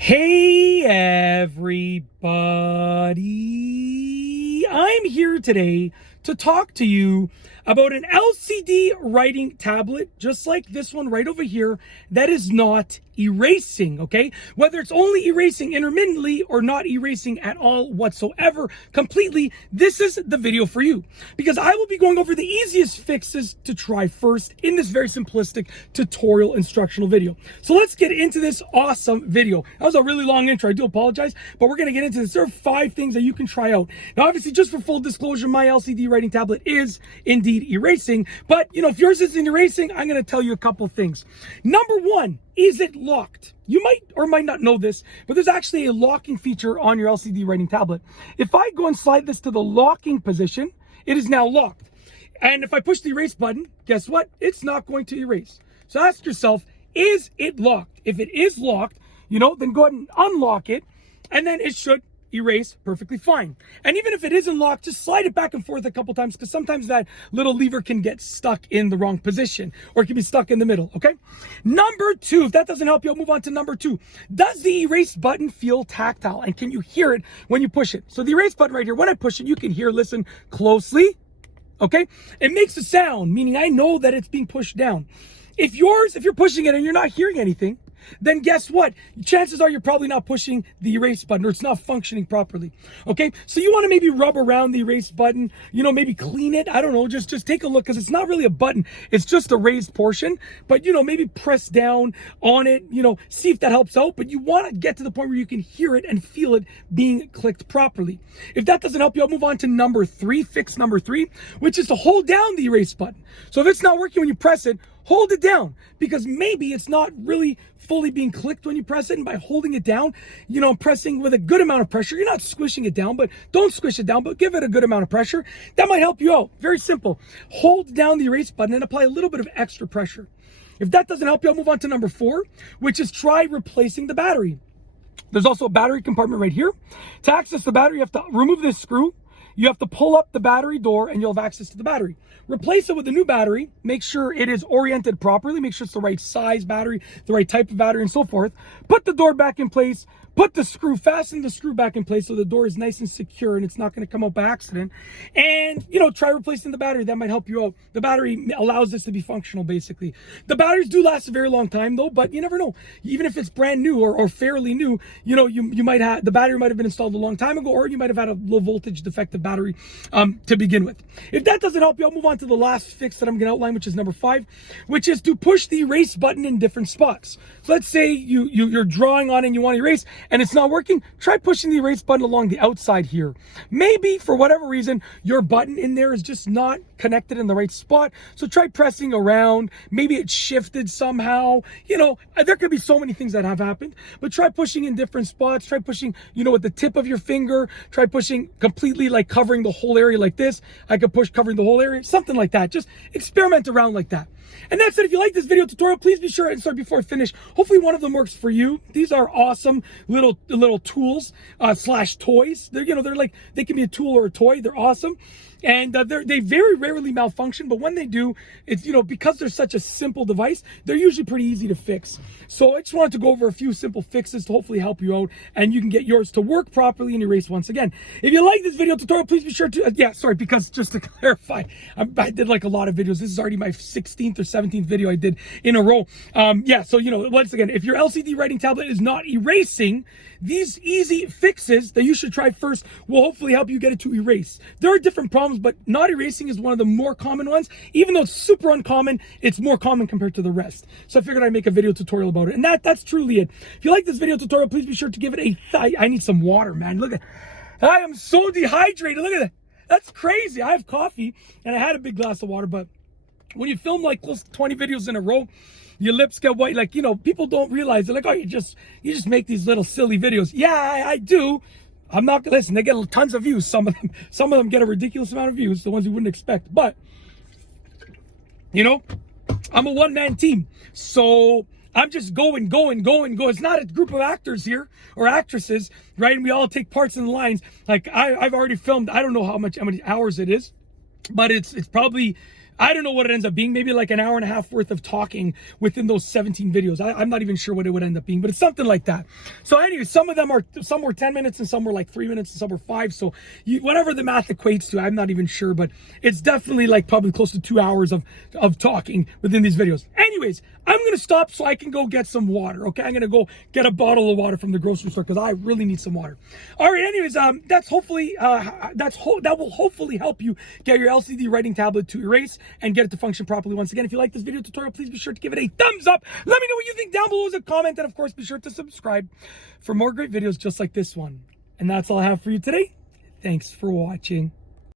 Hey everybody, I'm here today to talk to you about an LCD writing tablet, just like this one right over here, that is not erasing, okay? Whether it's only erasing intermittently or not erasing at all whatsoever completely, this is the video for you. Because I will be going over the easiest fixes to try first in this very simplistic tutorial instructional video. So let's get into this awesome video. That was a really long intro, I do apologize, but we're gonna get into this. There are 5 things that you can try out. Now obviously, just for full disclosure, my LCD writing tablet is indeed erasing, but if yours isn't erasing, I'm gonna tell you a couple things. Number 1, is it locked? You might or might not know this, but there's actually a locking feature on your LCD writing tablet. If I go and slide this to the locking position, it is now locked. And if I push the erase button, guess what? It's not going to erase. So ask yourself, is it locked? If it is locked, then go ahead and unlock it, and then it should erase perfectly fine. And even if it isn't locked, just slide it back and forth a couple times, because sometimes that little lever can get stuck in the wrong position, or it can be stuck in the middle, okay? Number 2, if that doesn't help you, I'll move on to number 2. Does the erase button feel tactile, and can you hear it when you push it? So the erase button right here, when I push it, you can hear, listen closely, okay? It makes a sound, meaning I know that it's being pushed down. If you're pushing it and you're not hearing anything, then guess what? Chances are you're probably not pushing the erase button, or it's not functioning properly. Okay, so you want to maybe rub around the erase button, maybe clean it. I don't know, just take a look, because it's not really a button, it's just a raised portion. But maybe press down on it, see if that helps out. But you want to get to the point where you can hear it and feel it being clicked properly. If that doesn't help you, I'll move on to number 3, fix number 3, which is to hold down the erase button. So if it's not working when you press it, hold it down, because maybe it's not really fully being clicked when you press it. And by holding it down, pressing with a good amount of pressure, you're not squishing it down, but don't squish it down, but give it a good amount of pressure. That might help you out. Very simple. Hold down the erase button and apply a little bit of extra pressure. If that doesn't help you, I'll move on to number 4, which is try replacing the battery. There's also a battery compartment right here. To access the battery, you have to remove this screw. You have to pull up the battery door and you'll have access to the battery. Replace it with a new battery. Make sure it is oriented properly. Make sure it's the right size battery, the right type of battery, and so forth. Put the door back in place. Fasten the screw back in place so the door is nice and secure and it's not going to come out by accident. And, try replacing the battery. That might help you out. The battery allows this to be functional, basically. The batteries do last a very long time, though, but you never know. Even if it's brand new or fairly new, you might have, the battery might have been installed a long time ago, or you might have had a low voltage defective battery to begin with. If that doesn't help you, I'll move on to the last fix that I'm going to outline, which is number 5, which is to push the erase button in different spots. So let's say you're drawing on it and you want to erase, and it's not working. Try pushing the erase button along the outside here. Maybe for whatever reason, your button in there is just not connected in the right spot. So try pressing around. Maybe it shifted somehow. There could be so many things that have happened, but try pushing in different spots. Try pushing, with the tip of your finger. Try pushing completely, like covering the whole area like this. I could push covering the whole area, something like that. Just experiment around like that. And that's it. If you like this video tutorial, please be sure, and sorry, before I finish, hopefully one of them works for you. These are awesome little tools slash toys. They're like, they can be a tool or a toy. They're awesome. And they very rarely malfunction, but when they do, it's, because they're such a simple device, they're usually pretty easy to fix. So I just wanted to go over a few simple fixes to hopefully help you out, and you can get yours to work properly and erase once again. If you like this video tutorial, please be sure to, because just to clarify, I did like a lot of videos. This is already my 16th or 17th video I did in a row. So, once again, if your LCD writing tablet is not erasing, these easy fixes that you should try first will hopefully help you get it to erase. There are different problems, but not erasing is one of the more common ones. Even though it's super uncommon, it's more common compared to the rest. So I figured I'd make a video tutorial about it. And that's truly it. If you like this video tutorial, please be sure to give it I need some water, man. Look at, I am so dehydrated. Look at that. That's crazy. I have coffee and I had a big glass of water, but when you film like close to 20 videos in a row, your lips get white. Like, people don't realize. They're like, oh, you just make these little silly videos. Yeah, I do. I'm not, listen, they get tons of views. Some of them get a ridiculous amount of views, the ones you wouldn't expect. But, I'm a one-man team. So I'm just going. It's not a group of actors here or actresses, right? And we all take parts in the lines. Like I've already filmed, I don't know how many hours it is, but it's probably I don't know what it ends up being. Maybe like an hour and a half worth of talking within those 17 videos. I'm not even sure what it would end up being, but it's something like that. So anyway, some were 10 minutes and some were like 3 minutes and some were 5. So whatever the math equates to, I'm not even sure, but it's definitely like probably close to 2 hours of talking within these videos. Anyways, I'm going to stop so I can go get some water. Okay. I'm going to go get a bottle of water from the grocery store because I really need some water. All right. Anyways, that will hopefully help you get your LCD writing tablet to erase and get it to function properly. Once again, if you like this video tutorial, please be sure to give it a thumbs up. Let me know what you think down below as a comment. And of course, be sure to subscribe for more great videos just like this one. And that's all I have for you today. Thanks for watching.